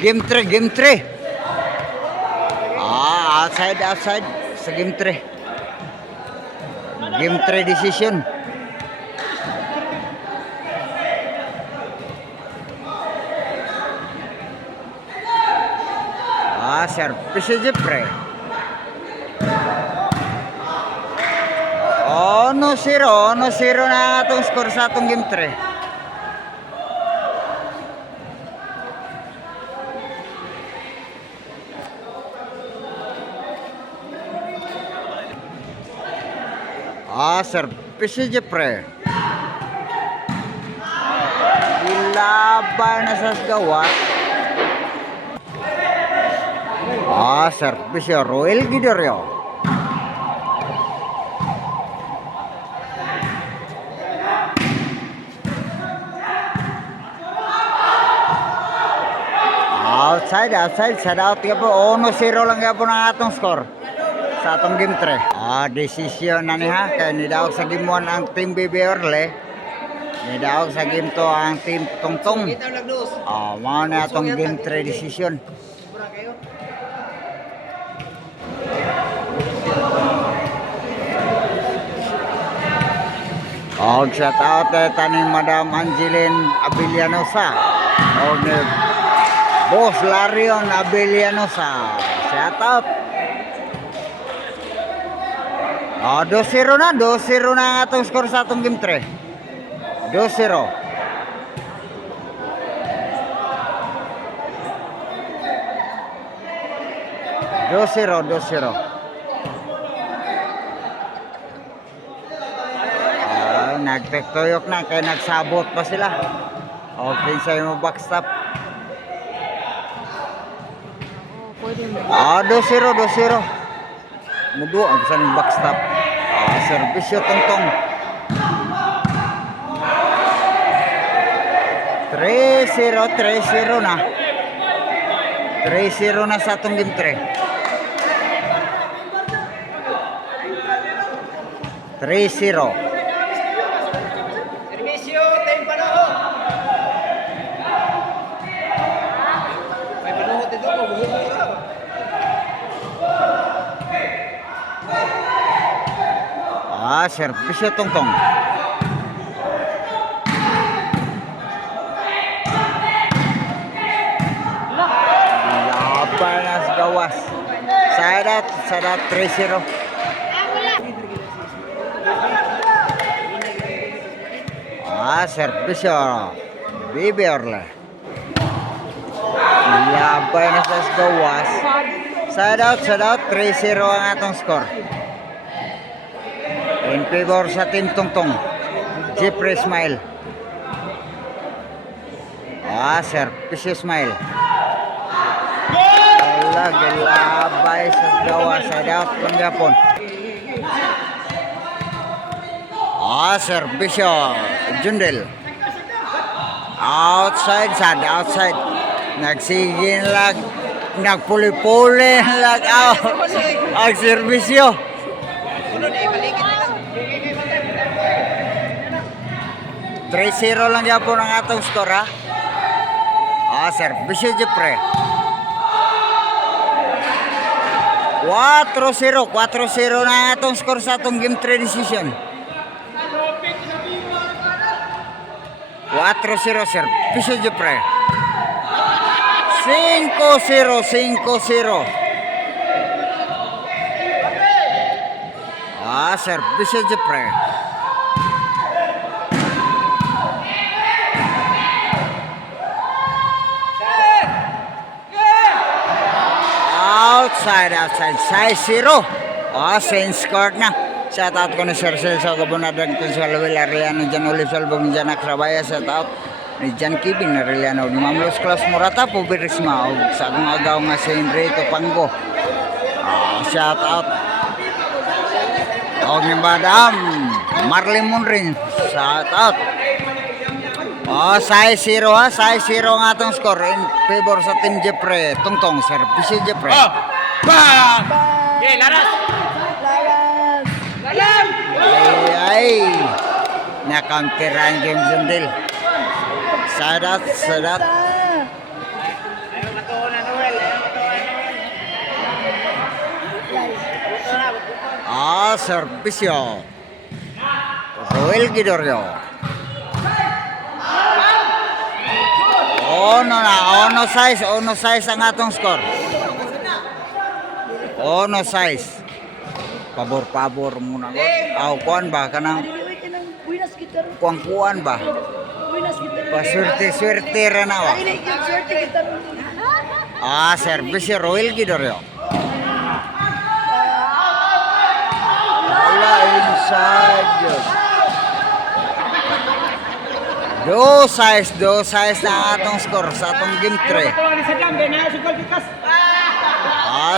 Game 3, game 3. Outside sa game 3. Game 3 decision. Service Jeffrey. 1-0 na atong score sa atong game 3. Service Jeffrey. Ilaban na sa gawa. Service Royal Giderio. Outside, sad out ka po. 1-0 lang ka po ng atong score sa atong game 3. Decision na niya. Kaya nidaog sa game 1 ang team BB Orle. Nidaog sa game 2 ang team Tongtong. Mga na atong game 3 decision. Shout out ni Madam Angeline Abilianosa. Ni Boss Larion Abilianosa. Shout out. 2-0 na ang atong score sa atong game 3. 2-0. Nagpektoyok na kaya nagsabot pa sila. Okay sa'yo mo backstop. 2-0. Mudo ang sa ng backstop. Servisyo Tongtong. 3-0 na. 3-0 na sa atong game 3. 3-0. Servisyo Tongtong. Laban na sa gawas. Sadat 3-0. Servisyo BB Orle. Laban na sa gawas. Sadat 3-0 ang atong score. In favor sa team Tongtong. Jeffrey Smile. Service Smile. Gilabay sa gawa sa out ng Japon. Service Jundel. Outside. Nagsigin lang. Nagpuli-puli lang out. Ang servisyo. 3-0 lang yan po ng atong score ha. Service Jeffrey. 4-0 na ang atong score sa atong game 3 decision. 4-0 Service Jeffrey. 5-0. Service Jeffrey. Outside. 6-0. Saint scored na. Shout out ko ni Sir Celso Gabonadag Consuelo Villarreal Jan Olive Salbong Jan Akrabaya. Shout out ni Jan Kibing Nariliano ni Mamlos Claus Morata Pubirisma o sa akong agaw nga si Enrico Pango. Shout out o ni Madam Marlene Munrin. Shout out. 6-0 ha. 6-0 ang atong score in favor sa team Jeffrey Tongtong. Service Jeffrey. Laras. Ay. Nakampiran game Jundil. Sadat. Servisyo. Ruel Gidorio. Ono size ang atong score. Ono size. Pabor muna. Aw, kuan ba kanang kuan ba? Paswerte ra na wa. Servisyo Ruel Gidorio. Wala inside yun. Do size na atong score sa atong game 3.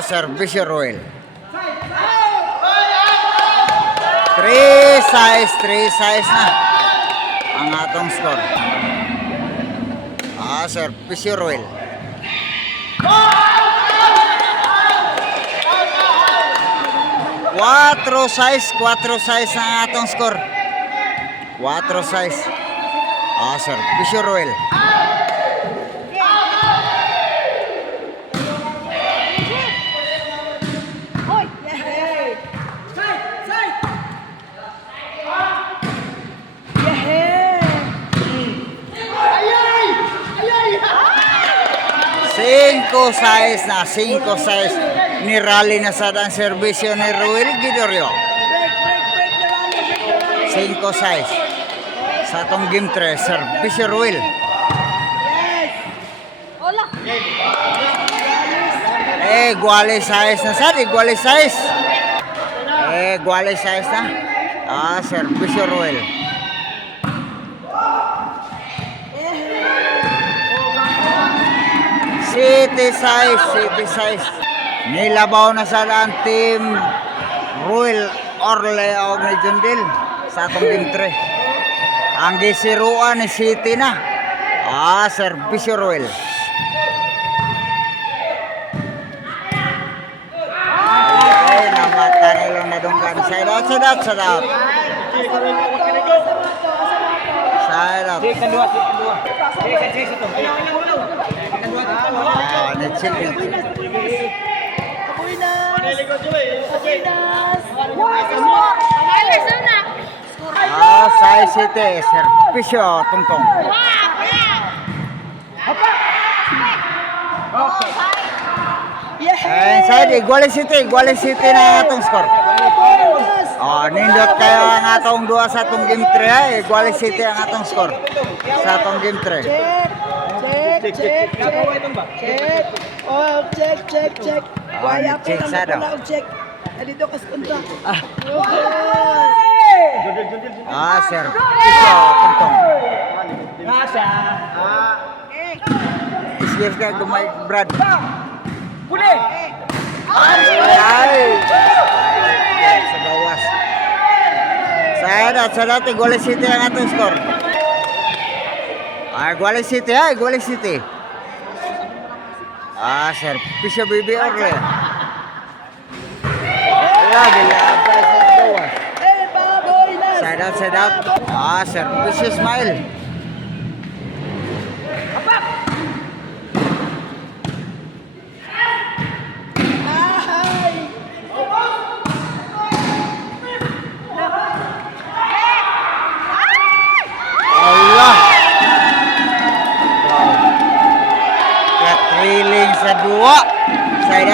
Servisyo Ruel. 3 size na ang atong score. Servisyo Ruel. 4 size ang atong score. 4 size. Servisyo Ruel. Cinco size ni rally na sa dan serbisyo ni Ruel Gidorio. 5 size sa atong game 3 serbisyo Ruel. Guali size na sa guali size. Guali size na. Serbisyo Ruel. City size. Nilabaw na sa daan team Ruel Orle o ni Jundil sa atong game 3. Ang gisiruan ni City na. Servisyo Ruel. Ay, namata nila na dunggan. Side out. Side out. Nechil. Sai City, servisyo Tungtong. Inside, Iguali City na atong score. Nindot kayo ang atong 2 sa atong game 3. Iguali City ang atong score sa atong game 3. Check. Waya po check sa daw. check. Dito kas punta. Servisyo Tungtong. Isgir ka gumay Brad. Puli. Ay. Sa bawas. Sa dati Iguali City ang atong score. Iguali City. Servisyo Bibi Orle. Gilabay sa bawas. Side out. Servisyo Ismail. Allah. Thrilling sa 2. Side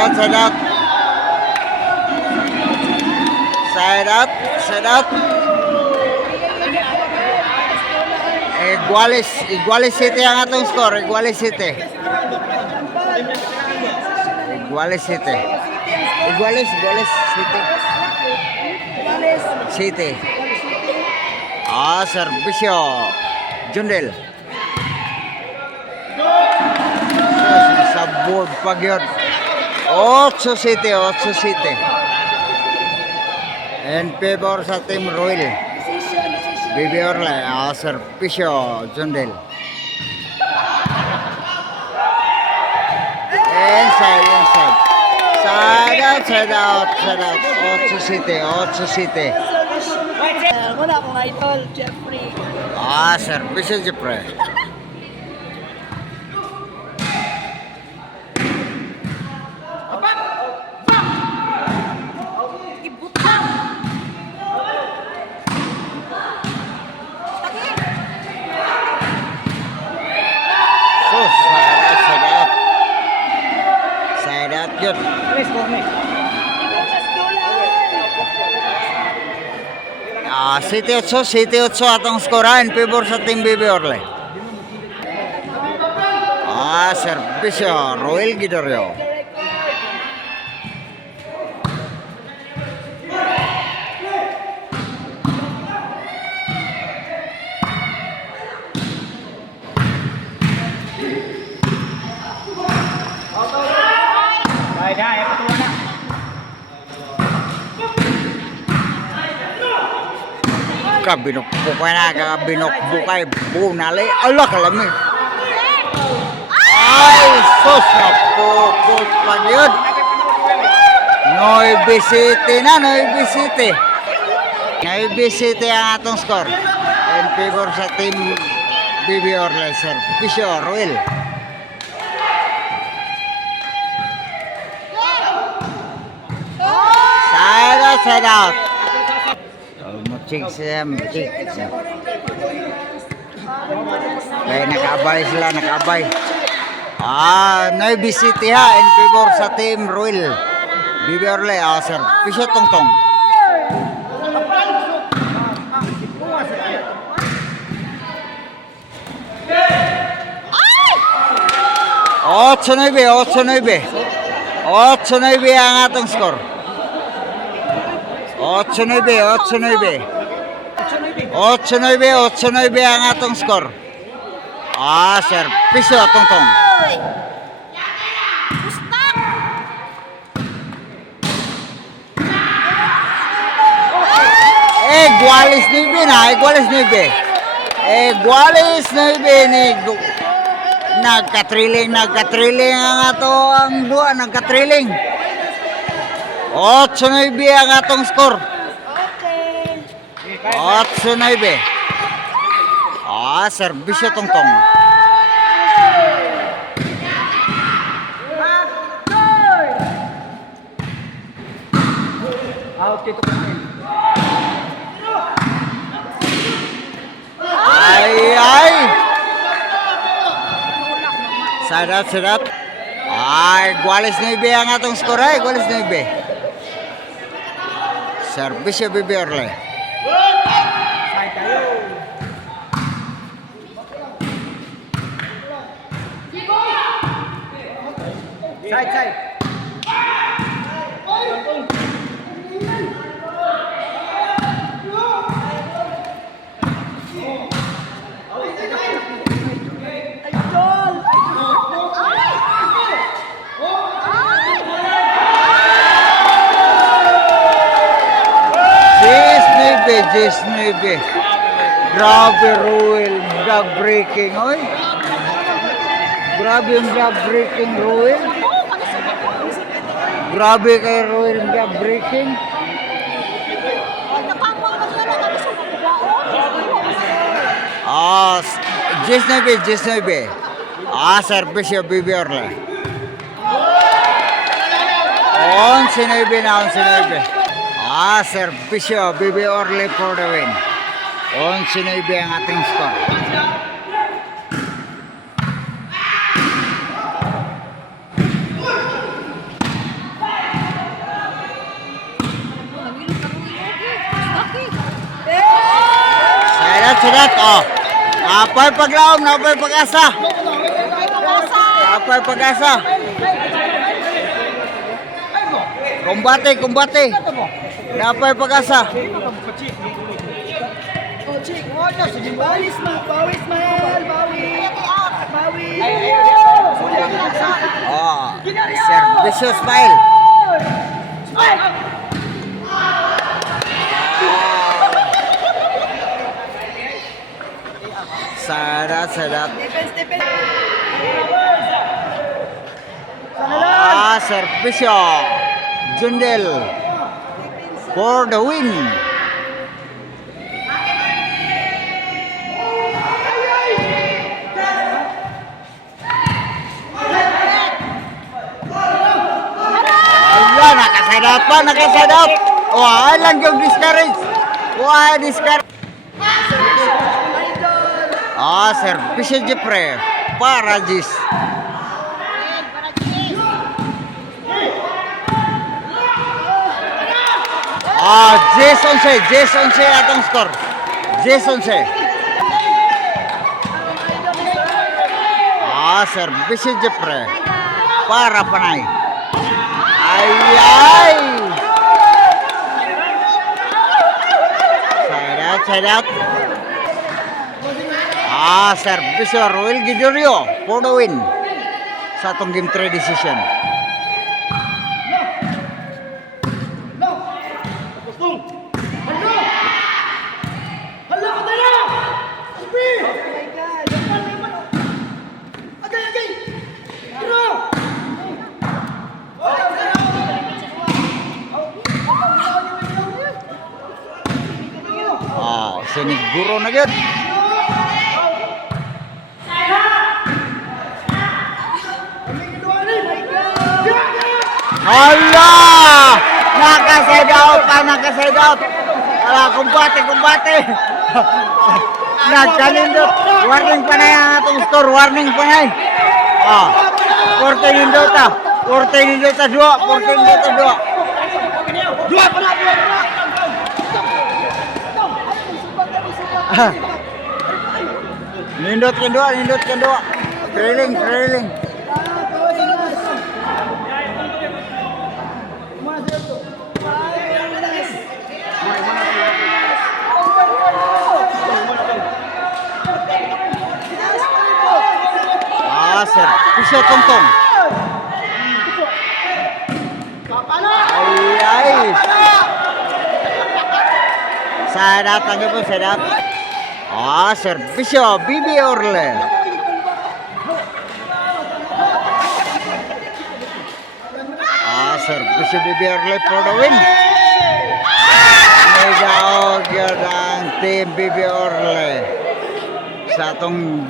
out. Iguali City ang atong score. Iguali City. City. Servisyo Jundil. Sa board pag yun. 8 City. In favor sa team Ruel. Bibi Orle. Servisyo Jundil. Inside. Side out. 8 City. Wala akong idol, Jeffrey. Servisyo Jeffrey. yun. City 8 atong skora in favor sa Team BB Orle. Servisyo, Roel Gidorio. Kabinukbukay na, kabinukbukay, bunali, ala kalami. Ay, sus, napupos pa yun. Nueve City na, Nueve City. Nueve City ang atong score. In favor sa Team BB Orle, Servisyo, Ruel. Side out. Mucik siya, mucik. Kaya nakabay sila, nakabay. Nueve City ha, in favor sa Team Ruel. BB Orle, Servisyo Tongtong. Ocho nueve ang atong score. 8-9 ang atong score. Servisyo Tongtong. Igualis 9 na, igualis 9. Igualis 9 ni nagkatriling ang ato ang duwa, nagkatriling. 8-9 ang atong score. 8-9. Servisyo Tongtong. Ay. Sadat. Igualis 9 ang atong score, igualis 9. Servisyo BB Orle. Side. Jess 9. Grabe Ruel, drag breaking, oy. Grabe yung drag breaking Ruel. Grabe kay Ruel drag breaking. Jess 9. Servisyo BB Orle. 11-9. Servisyo BB Orle for the win. 11-9 ang ating score. Sadat. Napay paglaom, napay pag-asa. Kumbate. Napay pag-asa. Servisyo smile. Sadat. Servisyo Jundel for the win. Nakasadap. Wah, lang yung discourage. Servisyo Jepre para Jis. Jason C atong score. Jason C. Service Jeffrey. Para panay. Ay. Side out. Service Roel Gidorio for the win sa atong game 3 decision. Siniguro na gyud. Hala! Naka-side out. Kumbate. Nagkanindot. Warning pa na yung atong score. Warning pa na. 14 nindot ta. 14 nindot ta 2. Nindot kedua. Trailing. Pisau tong. Ay. Saya datang. Servisyo Bibi Orle. Servisyo Bibi Orle for the win. Mega Ogyo ng Team Bibi Orle sa atong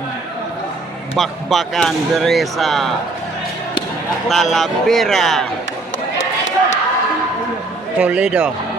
bakbakan diri sa Talavera, Toledo.